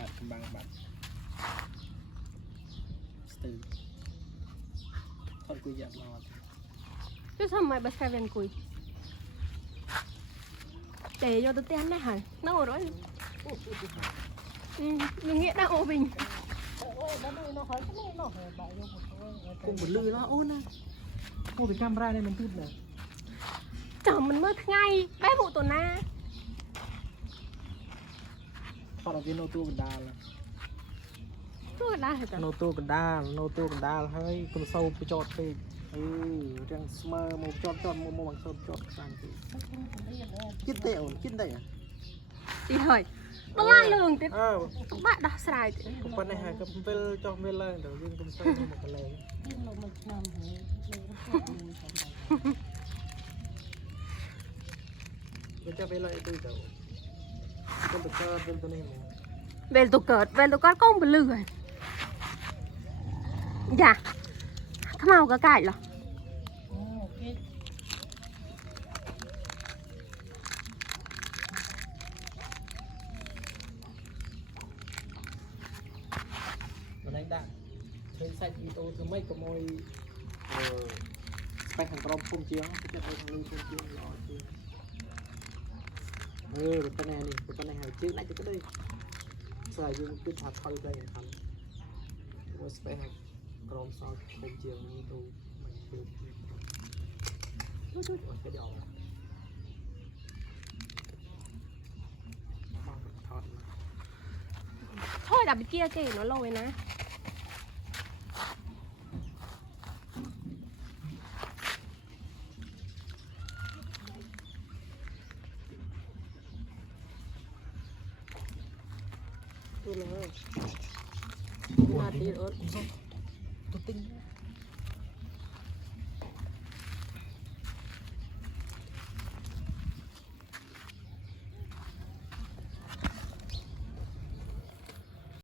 บัตรบางบัตรสตือคนกูอยากนอน chứ sao mày bật cái ven cùi để cho tôi tên này hả nó rồi mình nghĩ đang ổn bình กูเหมือนลือแล้วโอ้นะกูไปกำไรในมันตื้นเลย chồng mình mới ngay bé vụ tuần na พอเราเป็นโนตัวกันดาแล้ว tôi là hả โนตัวกันดาโนตัวกันดาเฮ้ยคุณโซ่ไปจอดไปเรื่องสมาร์มจอดโมบังโซ่จอดสั่งไปคิดได้อ่ะคิดได้อ่ะ đi thôi nó la lường thì อ้าว bạn đã xài ผมไปในหากับเวลจอมเวลาเดี๋ยวยืนกุมโซ่หมดกันเลยเดี๋ยวจะไปเลยตัวเดียวคนตัวเกิดเป็นตัวนี้มั้ง về tụ cợt có một lư rồi dạ thằng nào cả cải rồi วันนั้นได้เคยใส่วีโต้คือไม่ขโมยไปทางกรมพุ่มเชียงจะไปทางลือพุ่มเชียงรอเชียงเป็นแนวนี่เป็นแนวหายชื่อไหนจะก็ได้ใส่ยืนจุดหักคอยได้อย่างทันว่าไปทางกรมซอยพุ่มเชียงนี่ตัวมันคือมันก็จะออกถอดมา thôi đặt bên kia kì nó lâu rồi nè ตัวเลยนาทีตัวติ้ง